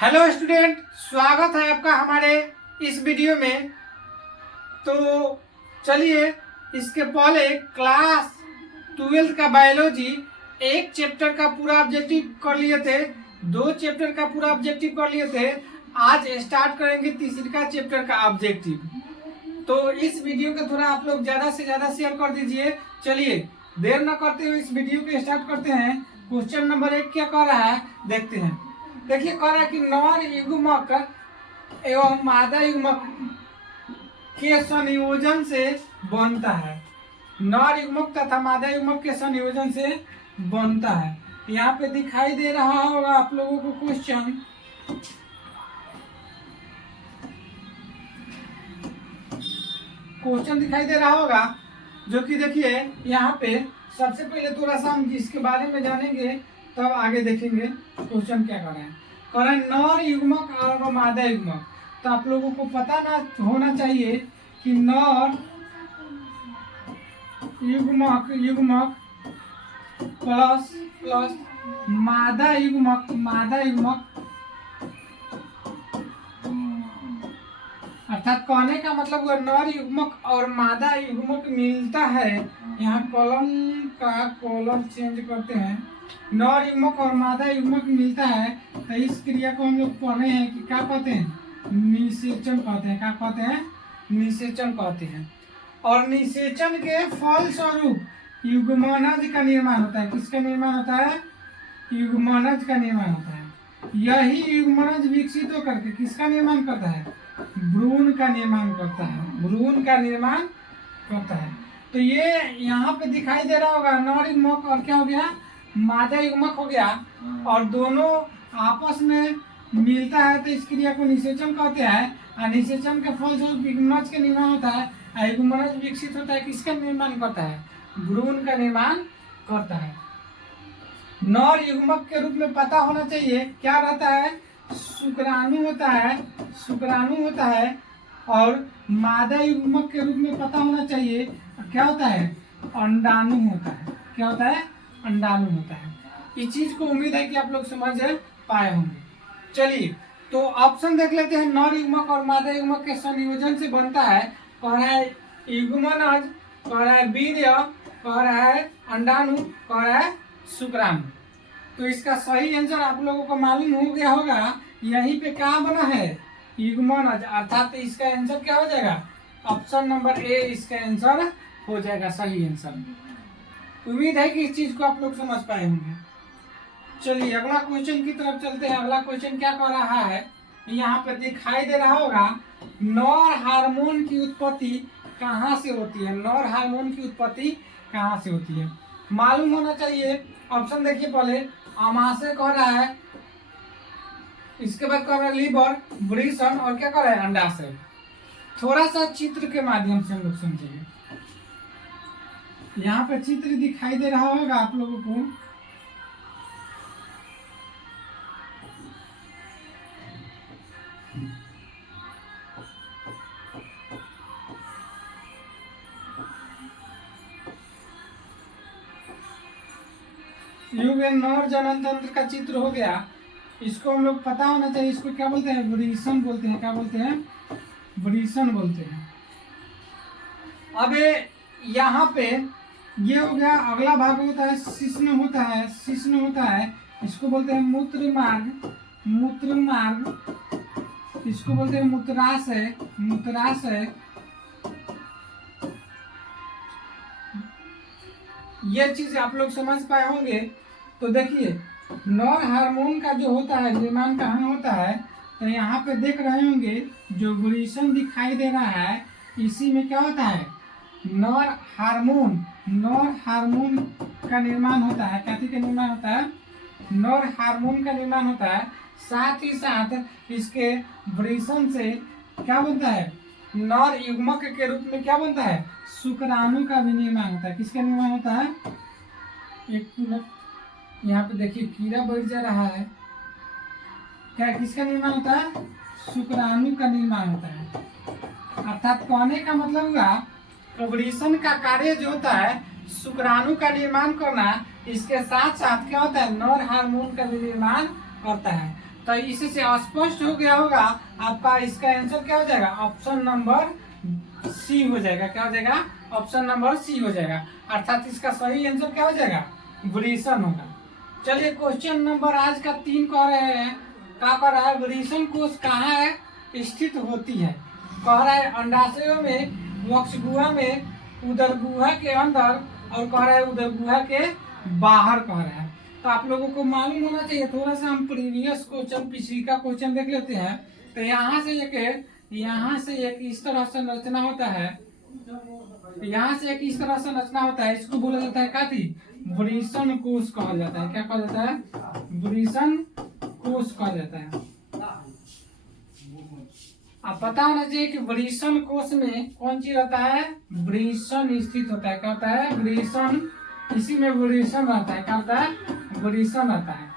Hello student, स्वागत है आपका हमारे इस वीडियो में। तो चलिए, इसके पहले क्लास 12 का बायोलॉजी एक चैप्टर का पूरा ऑब्जेक्टिव कर लिए थे, 2 चैप्टर का पूरा ऑब्जेक्टिव कर लिए थे। आज स्टार्ट करेंगे तीसरा चैप्टर का ऑब्जेक्टिव। तो इस वीडियो को थोड़ा आप लोग ज़्यादा से ज़्यादा शेयर कर दीजिए। चलिए, देर न करते हुए इस वीडियो को स्टार्ट करते हैं। क्वेश्चन नंबर 1 क्या कह रहा है, देखते हैं। देखिए, कह रहा है कि नर युग्मक एवं मादा युग्मक के संयोजन से बनता है। नर युग्मक तथा मादा युग्मक के संयोजन से बनता है। यहाँ पे दिखाई दे रहा होगा आप लोगों को क्वेश्चन। दिखाई दे रहा होगा, जो कि देखिए यहाँ पे सबसे पहले थोड़ा सा हम इसके बारे में जानेंगे, तब आगे देखेंगे क्वेश्चन क्या कर रहे हैं। कह रहे हैं नर युग्मक और मादा युग्मक। तो आप लोगों को पता ना होना चाहिए कि नर युग्मक प्लस मादा युग्मक अर्थात कहने का मतलब वो नर युग्मक और मादा युग्मक मिलता है। यहाँ कॉलम चेंज करते हैं। नर युग्मक और मादा युग्मक मिलता है, तो इस क्रिया को हम लोग पढ़े हैं कि क्या कहते हैं, निषेचन कहते हैं। क्या कहते हैं? निषेचन कहते हैं। और निषेचन के फल स्वरूप युग्मनज का निर्माण होता है। किसका निर्माण होता है? युग्मनज का निर्माण होता है। यही युग्मनज विकसित होकर के किसका निर्माण करता है? भ्रूण का निर्माण करता है। भ्रूण का निर्माण करता है। तो ये यहाँ पे दिखाई दे रहा होगा, नर युग्मक और क्या हो गया, मादा युग्मक हो गया, और दोनों आपस में मिलता है, तो इस क्रिया को निषेचन कहते हैं। और निषेचन के फलस्वरूप युग्मनज का निर्माण होता है। युग्मनज विकसित होता है, किसका निर्माण करता है? भ्रूण का निर्माण करता है। नर युग्मक के रूप में पता होना चाहिए क्या रहता है, शुक्राणु होता है। और मादा युग्मक के रूप में पता होना चाहिए क्या होता है, अंडाणु होता है। क्या होता है? अंडाणु होता है। इस चीज को उम्मीद है कि आप लोग समझ पाए होंगे। चलिए, तो ऑप्शन देख लेते हैं। नर युग्मक और मादा युग्मक के संयोजन से बनता है। कह रहा है युग्मनज, कह रहा है वीर्य, कह रहा है अंडाणु, कह रहा है शुक्राणु। तो इसका सही आंसर आप लोगों को मालूम हो गया होगा। यहीं पे क्या बना है, युग्मनज। अर्थात इसका आंसर क्या हो जाएगा, ऑप्शन नंबर ए इसका आंसर हो जाएगा, सही आंसर। उम्मीद है कि इस चीज को आप लोग समझ पाए होंगे। चलिए, अगला क्वेश्चन की तरफ चलते हैं। अगला क्वेश्चन क्या कह रहा है, यहाँ पे दिखाई दे रहा होगा, नर हार्मोन की उत्पत्ति कहाँ से होती है? नर हार्मोन की उत्पत्ति कहाँ से होती है, मालूम होना चाहिए। ऑप्शन देखिए, पहले आमाशय कह रहा है, इसके बाद कह रहा है लीवर, वृषण, और क्या कह रहा है, अंडाशय। थोड़ा सा चित्र के माध्यम से हम लोग समझेंगे। यहाँ पे चित्र दिखाई दे रहा होगा आप लोगों को। नर जनन तंत्र का चित्र हो गया। इसको हम लोग पता होना चाहिए। इसको क्या बोलते हैं? वृषण बोलते हैं। क्या बोलते हैं? वृषण बोलते हैं। अब यहाँ पे ये हो गया। अगला भाग होता है शिश्न होता है। इसको बोलते हैं मूत्र मार्ग। इसको बोलते हैं मूत्राशय। ये चीज आप लोग समझ पाए होंगे। तो देखिए, नर हार्मोन का जो होता है निर्माण कहाँ होता है, तो यहाँ पे देख रहे होंगे जो वृषण दिखाई दे रहा है, इसी में क्या होता है, नर हार्मोन का निर्माण होता है। क्या का निर्माण होता है? नर हार्मोन का निर्माण होता है। साथ ही साथ इसके वृषण से क्या बनता है, नर युग्मक के रूप में क्या बनता है, शुक्राणु का भी निर्माण होता है। किसका निर्माण होता है? एक मिनट, यहाँ पे देखिए कीड़ा बढ़ जा रहा है। क्या किसका निर्माण होता है? शुक्राणु का निर्माण होता है। अर्थात कहने का मतलब हुआ, वृषण का कार्य जो होता है शुक्राणु का निर्माण करना, इसके साथ साथ क्या होता है, नर हार्मोन का भी निर्माण करता है। तो इससे स्पष्ट हो गया होगा आपका, इसका आंसर क्या हो जाएगा, ऑप्शन नंबर सी हो जाएगा। क्या हो जाएगा, ऑप्शन नंबर सी हो जाएगा, अर्थात इसका सही आंसर क्या हो जाएगा, वृषण होगा। चलिए क्वेश्चन नंबर आज का 3 कह रहे हैं, क्या कह रहा है, वृषण कोश कहाँ है स्थित होती है। कह रहा है अंडाशयों में, वक्ष गुहा में, उदर गुहा के अंदर, और कह रहा है उदर गुहा के बाहर कह रहा है। तो आप लोगों को मालूम होना चाहिए, थोड़ा सा हम प्रीवियस क्वेश्चन, पिछली का क्वेश्चन देख लेते हैं। तो यहाँ से एक इस तरह से रचना होता है, यहाँ से एक इस तरह से रचना होता है, इसको बोला जाता है क्या थी, वृषण कोश कहा जाता है। क्या कहा जाता है, वृषण कोश कहा जाता है। आप पता होना चाहिए कि वृषण कोश में कौन चीज रहता है, वृषण स्थित होता है। क्या होता है, वृषण, इसी में वृषण रहता है। क्या होता है, वृषण रहता है।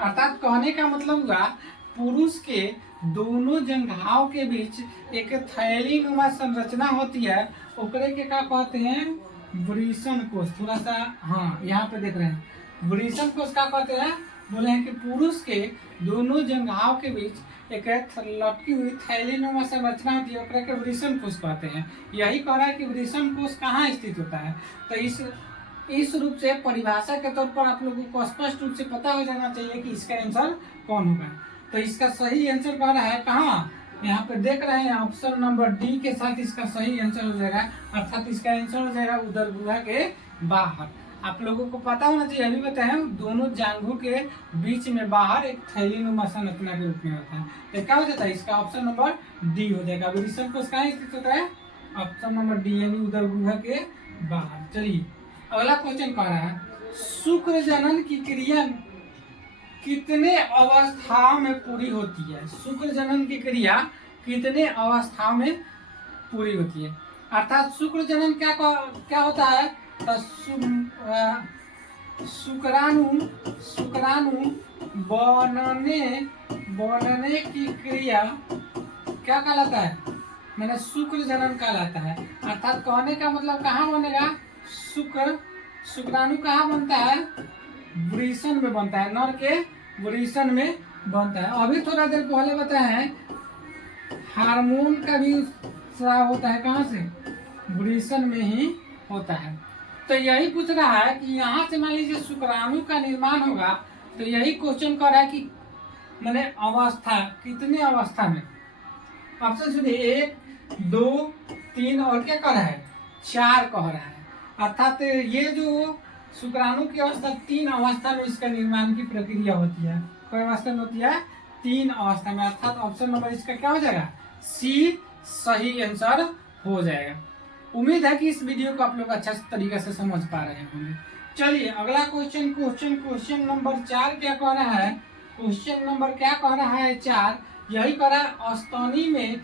अर्थात कहने का मतलब हुआ पुरुष के दोनों जंघाओं के बीच एक थैली नुमा संरचना होती है, ओकरे के क्या कहते हैं, वृषण कोश। थोड़ा सा हाँ यहाँ पे देख रहे हैं, वृषण कोश क्या कहते हैं, बोले हैं कि पुरुष के दोनों जंघाओं के बीच एक लटकी हुई थैली नुमा संरचना होती है, ओकरे के वृषण कोश कहते हैं। यही कह रहा है कि वृषण कोश कहाँ स्थित होता है। तो इस रूप से परिभाषा के तौर पर आप लोगों को स्पष्ट रूप से पता हो जाना चाहिए कि इसका आंसर कौन होगा। तो इसका सही आंसर कह रहा है कहाँ, यहाँ पे देख रहे हैं ऑप्शन नंबर डी के साथ इसका सही आंसर हो जाएगा, अर्थात इसका आंसर हो जाएगा उदर गुहा के बाहर। आप लोगों को पता होना चाहिए, अभी बताए दोनों जांघों के बीच में बाहर एक थैली नुमा संरचना के रूप में होता है। तो क्या हो जाता है, इसका ऑप्शन नंबर डी हो जाएगा। वृषण कोश कहाँ स्थित होता है, ऑप्शन नंबर डी यानी उदर गुहा के बाहर। चलिए अगला क्वेश्चन कह रहा है, शुक्र जनन की क्रिया कितने अवस्थाओं में पूरी होती है। शुक्र जनन की क्रिया कितने अवस्थाओं में पूरी होती है। अर्थात शुक्र जनन क्या होता है, तो शुक्राणु बनने की क्रिया क्या कहलाता है, मैंने शुक्र जनन कहलाता है। अर्थात कहने का मतलब कहाँ बनेगा, शुक्राणु कहाँ बनता है, वृषण में बनता है, नर के वृषण में बनता है। अभी थोड़ा देर पहले बताया है हार्मोन का भी स्राव होता है, कहाँ से, वृषण में ही होता है। तो यही पूछ रहा है कि यहाँ से मान लीजिए शुक्राणु का निर्माण होगा, तो यही क्वेश्चन कर रहा है कि मैंने अवस्था कितने अवस्था में। ऑप्शन सुनिए 1, 2, 3 और क्या कह रहा है, 4 कह रहा है। अर्थात ये जो शुक्राणु की अवस्था 3 अवस्था में इसका निर्माण की प्रक्रिया होती है। कई अवस्था में होती है, 3 अवस्था में। अर्थात ऑप्शन नंबर इसका क्या हो जाएगा, सी सही आंसर हो जाएगा। उम्मीद है कि इस वीडियो को आप लोग अच्छा तरीके से समझ पा रहे होंगे। चलिए अगला क्वेश्चन नंबर 4 क्या कह रहा है, क्वेश्चन नंबर क्या कह रहा है 4, यही कह रहा है स्तनी में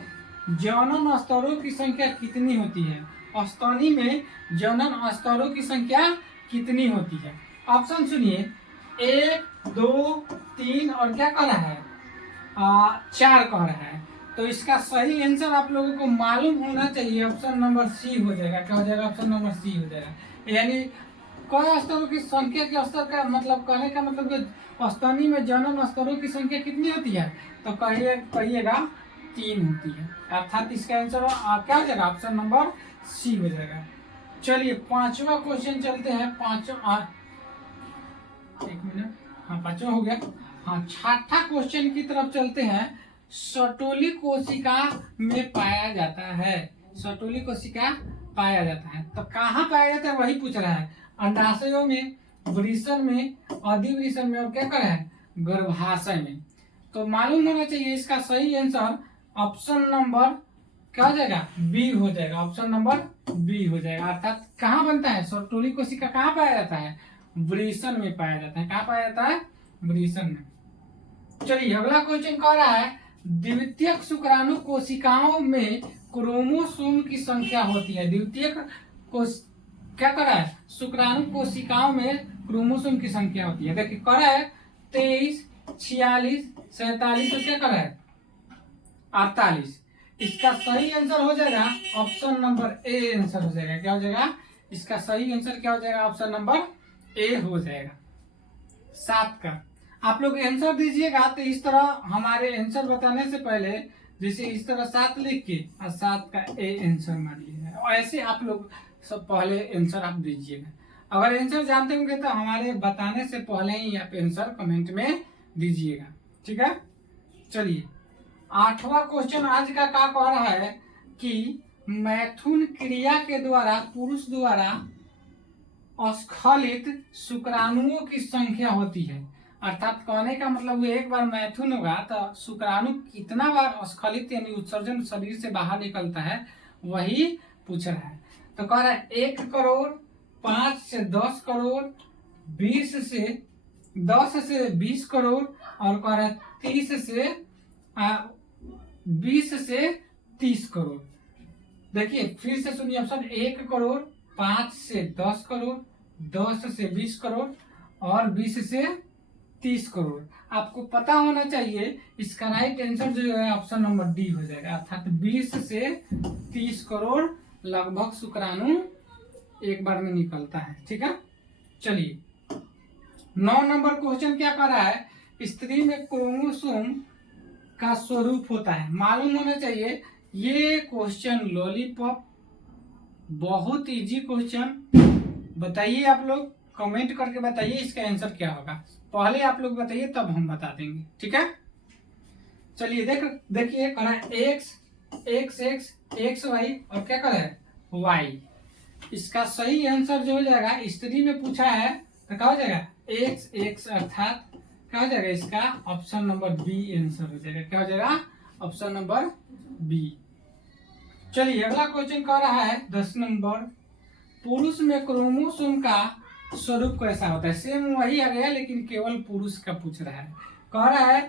जनन स्तरों की संख्या कितनी होती है। स्तनी में जनन स्तरों की संख्या कितनी होती है। ऑप्शन सुनिए 1, 2, 3 और क्या कह रहा है, 4 कह रहा है। तो इसका सही आंसर आप लोगों को मालूम होना चाहिए, ऑप्शन नंबर सी हो जाएगा। क्या हो जाएगा, ऑप्शन नंबर सी हो जाएगा। यानी कई स्तरों की संख्या के स्तर का मतलब कहने का मतलब स्तनी में जनन स्तरों की संख्या कितनी होती है, तो कहिएगा 3 होती है। अर्थात इसका आंसर क्या हो जाएगा, ऑप्शन नंबर सी हो जाएगा। चलिए 5वां क्वेश्चन चलते हैं। 5वां हो गया। हाँ 6ठा क्वेश्चन की तरफ चलते हैं। सटोली कोशिका में पाया जाता है, सटोली कोशिका पाया जाता है, तो कहाँ पाया जाता है वही पूछ रहा है। अंडाशयों में, वृषण में, अधिवृषण में और क्या कर है, गर्भाशय में। तो मालूम होना चाहिए इसका सही आंसर ऑप्शन नंबर क्या हो जाएगा, बी हो जाएगा। ऑप्शन नंबर बी हो जाएगा। अर्थात कहाँ बनता है, सटोली कोशिका कहाँ पाया जाता है, वृषण में पाया जाता है। कहाँ पाया जाता है, वृषण में। चलिए अगला क्वेश्चन कह रहा है द्वितीयक शुक्राणु कोशिकाओं में क्रोमोसोम की संख्या होती है। द्वितीयक क्या कर रहा है, शुक्राणु कोशिकाओं में क्रोमोसोम की संख्या होती है। देखिए कर रहा है 23, 46, 47 और क्या कर रहा है 48। इसका सही आंसर हो जाएगा ऑप्शन नंबर ए आंसर हो जाएगा। क्या हो जाएगा, इसका सही आंसर क्या हो जाएगा, ऑप्शन नंबर ए हो जाएगा 7 का। आप लोग आंसर दीजिएगा तो इस तरह हमारे आंसर बताने से पहले जैसे इस तरह 7 लिख के और 7 का ए आंसर मारिएगा, और ऐसे आप लोग सब पहले आंसर आप दीजिएगा। अगर आंसर जानते होंगे तो हमारे बताने से पहले ही आप आंसर कमेंट में दीजिएगा, ठीक है। चलिए 8वां क्वेश्चन आज का क्या कह रहा है कि मैथुन क्रिया के द्वारा पुरुष द्वारा स्खलित शुक्राणुओं की संख्या होती है। अर्थात कहने का मतलब वो एक बार मैथुन होगा तो शुक्राणु कितना बार स्खलित यानी उत्सर्जन शरीर से बाहर निकलता है वही पूछ रहा है। तो कह रहा है 1 करोड़, 5 से 10 करोड़, 20 से 10 से 20 करोड़, और कह रहा है 20 से 30 करोड़। देखिए फिर से सुनिए ऑप्शन 1 करोड़, 5 से 10 करोड़, 10 से 20 करोड़ और 20 से 30 करोड़। आपको पता होना चाहिए इसका राइट आंसर जो है ऑप्शन नंबर डी हो जाएगा, अर्थात 20 से 30 करोड़ लगभग शुक्राणु एक बार में निकलता है, ठीक है। चलिए 9 नंबर क्वेश्चन क्या कर रहा है, स्त्री में क्रोमोसोम का स्वरूप होता है। मालूम होना चाहिए ये क्वेश्चन लॉलीपॉप, बहुत इजी क्वेश्चन। बताइए आप लोग कमेंट करके बताइए इसका आंसर क्या होगा। पहले आप लोग बताइए तब हम बता देंगे, ठीक है। चलिए देखिए कह रहा है एक्स वाई और क्या कर रहा है वाई। इसका सही आंसर जो हो जाएगा, स्त्री में पूछा है तो क्या हो जाएगा एक्स, अर्थात क्या हो जाएगा इसका ऑप्शन नंबर बी आंसर हो जाएगा। क्या हो जाएगा ऑप्शन नंबर बी। चलिए अगला क्वेश्चन कह रहा है 10 नंबर, पुरुष में क्रोमोसोम का स्वरूप कैसा होता है। सेम वही आ गया लेकिन केवल पुरुष का पूछ रहा है। कह रहा है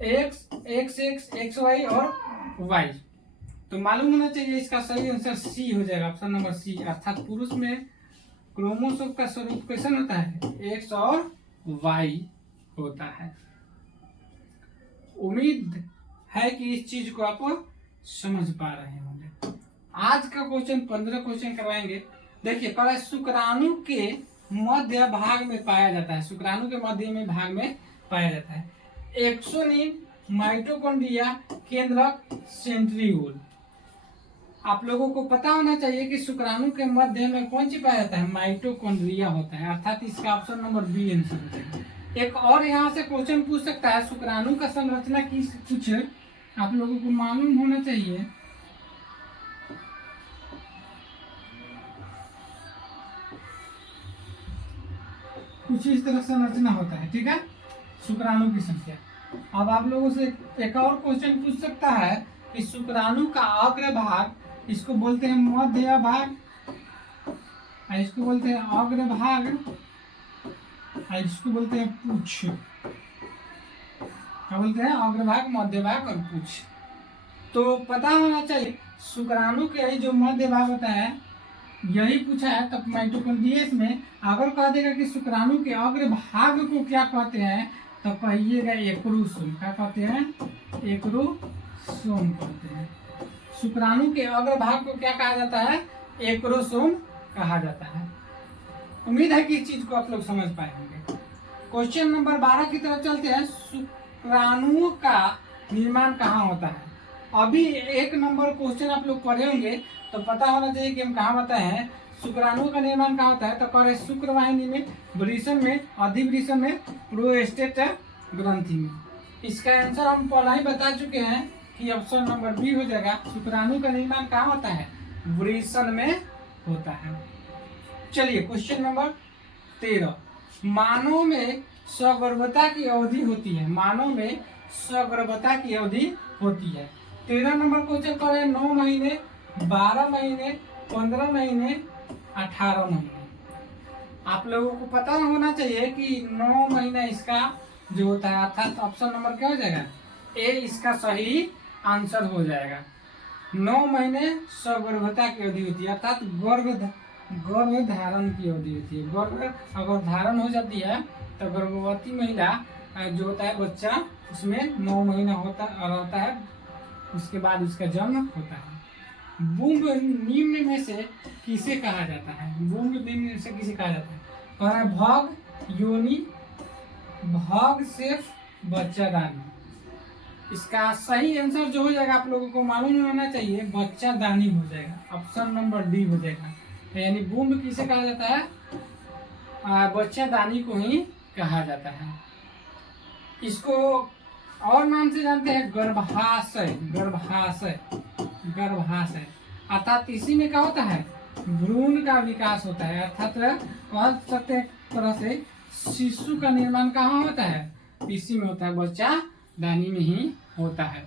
एक्स वाई और वाई। तो मालूम होना चाहिए इसका सही आंसर सी हो जाएगा, ऑप्शन नंबर सी, अर्थात पुरुष में क्रोमोसोम का स्वरूप कैसा होता है एक्स और वाई होता है। उम्मीद है कि इस चीज को आप समझ पा रहे होंगे। आज का क्वेश्चन 15 क्वेश्चन करवाएंगे। देखिए कह रहा है शुक्राणु के मध्य भाग में पाया जाता है, शुक्राणु के मध्य में भाग में पाया जाता है एक्सोनिन, माइटोकॉन्ड्रिया, केंद्रक, सेंट्रियोल। आप लोगों को पता होना चाहिए कि शुक्राणु के मध्य में कौन सी पाया जाता है, माइटोकॉन्ड्रिया होता है, अर्थात इसका ऑप्शन नंबर बी आंसर हो जाएगा। एक और यहाँ से क्वेश्चन पूछ सकता है शुक्राणु का संरचना की कुछ आप लोगों को मालूम होना चाहिए। कुछ इस तरह संरचना होता है, ठीक है, शुक्राणु की संख्या। अब आप लोगों से एक और क्वेश्चन पूछ सकता है कि शुक्राणु का अग्र भाग, इसको बोलते हैं मध्य भाग, इसको बोलते हैं अग्र भाग, इसको बोलते हैं पूछ। क्या बोलते हैं अग्रभाग, मध्य भाग और पूछ। तो पता होना चाहिए शुक्राणु के जो मध्य भाग होता है यही पूछा है। तब माइटोकॉन्ड्रिया में अगर कह देगा कि शुक्राणु के अग्र भाग को क्या कहते हैं तो कहिएगा एक्रोसोम। क्या कहते हैं एक्रोसोम कहते हैं। शुक्राणु के अग्र भाग को क्या कहा जाता है एक्रोसोम कहा जाता है। उम्मीद है कि इस चीज को आप लोग समझ पाए होंगे। क्वेश्चन नंबर 12 की तरफ चलते हैं। शुक्राणुओं का निर्माण कहाँ होता है। अभी 1 नंबर क्वेश्चन आप लोग पढ़े होंगे तो पता होना चाहिए कि हम कहाँ बताए हैं शुक्राणुओं का निर्माण कहाँ होता है। तो कह रहे शुक्रवाहिनी में, वृषण में, अधिवृषण में, प्रोस्टेट ग्रंथि में। इसका आंसर हम पहले ही बता चुके हैं कि ऑप्शन नंबर बी हो जाएगा। शुक्राणु का निर्माण कहाँ होता है वृषण में होता है। चलिए क्वेश्चन नंबर 13, मानव में सगर्भता की अवधि होती है। मानव में सगर्भता की अवधि होती है। 13 नंबर क्वेश्चन करें 9 महीने, 12 महीने, 15 महीने, 18 महीने। आप लोगों को पता होना चाहिए कि 9 महीना इसका जो होता है, अर्थात ऑप्शन नंबर क्या हो जाएगा ए इसका सही आंसर हो जाएगा। 9 महीने सगर्भता की अवधि होती है, अर्थात गर्भ धारण की अवधि होती है। गर्भ अगर धारण हो जाती है तो गर्भवती महिला जो होता है बच्चा उसमें 9 महीना होता रहता है, उसके बाद उसका जन्म होता है। बुम्ब निम्न में से किसे कहा जाता है। बुम्ब निम्न से किसे कहा जाता है। कह रहा है भग, योनि, भग सिर्फ बच्चादानी। इसका सही आंसर जो हो जाएगा आप लोगों को मालूम होना चाहिए, बच्चादानी हो जाएगा, ऑप्शन नंबर डी हो जाएगा। यानी बूंद किसे कहा जाता है? बच्चादानी को ही कहा जाता है। इसको और नाम से जानते हैं गर्भाशय। गर्भाशय, गर्भाशय अर्थात इसी में क्या होता है? भ्रूण का विकास होता है। अर्थात कह सकते हैं तरह से शिशु का निर्माण कहाँ होता है? इसी में होता है, बच्चा दानी में ही होता है।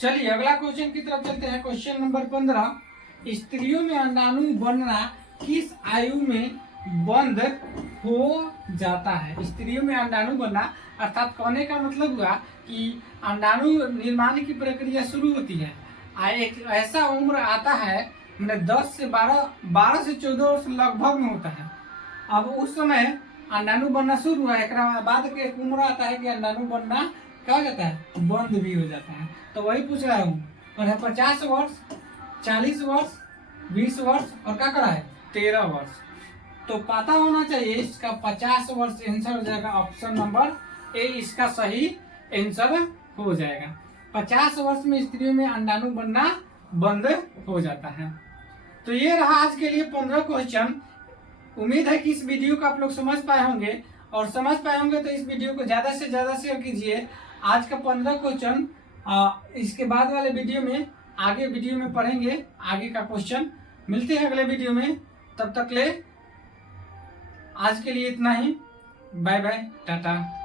चलिए अगला क्वेश्चन की तरफ चलते हैं। क्वेश्चन नंबर 15, स्त्रियों में अंडाणु बनना किस आयु में बंद हो जाता है? स्त्रियों में अंडाणु बनना अर्थात कहने का मतलब हुआ कि अंडाणु निर्माण की प्रक्रिया शुरू होती है, एक ऐसा उम्र आता है, मतलब 10 से 12 से 14 वर्ष लगभग में होता है। अब उस समय अंडाणु बनना शुरू हुआ, एक बाद के एक उम्र आता है कि अंडाणु बनना क्या हो जाता है? बंद भी हो जाता है। तो वही पूछ रहा हूँ, और 50 वर्ष, 40 वर्ष, 20 वर्ष और क्या करा है? 13 वर्ष। तो पता होना चाहिए इसका 50 वर्ष आंसर हो जाएगा। ऑप्शन नंबर ए इसका सही आंसर हो जाएगा। 50 वर्ष में स्त्रियों में अंडाणु बनना बंद हो जाता है। तो ये रहा आज के लिए 15 क्वेश्चन। उम्मीद है कि इस वीडियो को आप लोग समझ पाए होंगे, और समझ पाए होंगे तो इस वीडियो को ज़्यादा से ज़्यादा शेयर कीजिए। आज का 15 क्वेश्चन इसके बाद वाले वीडियो में, आगे वीडियो में पढ़ेंगे आगे का क्वेश्चन। मिलते हैं अगले वीडियो में, तब तक ले आज के लिए इतना ही। Bye bye, Tata.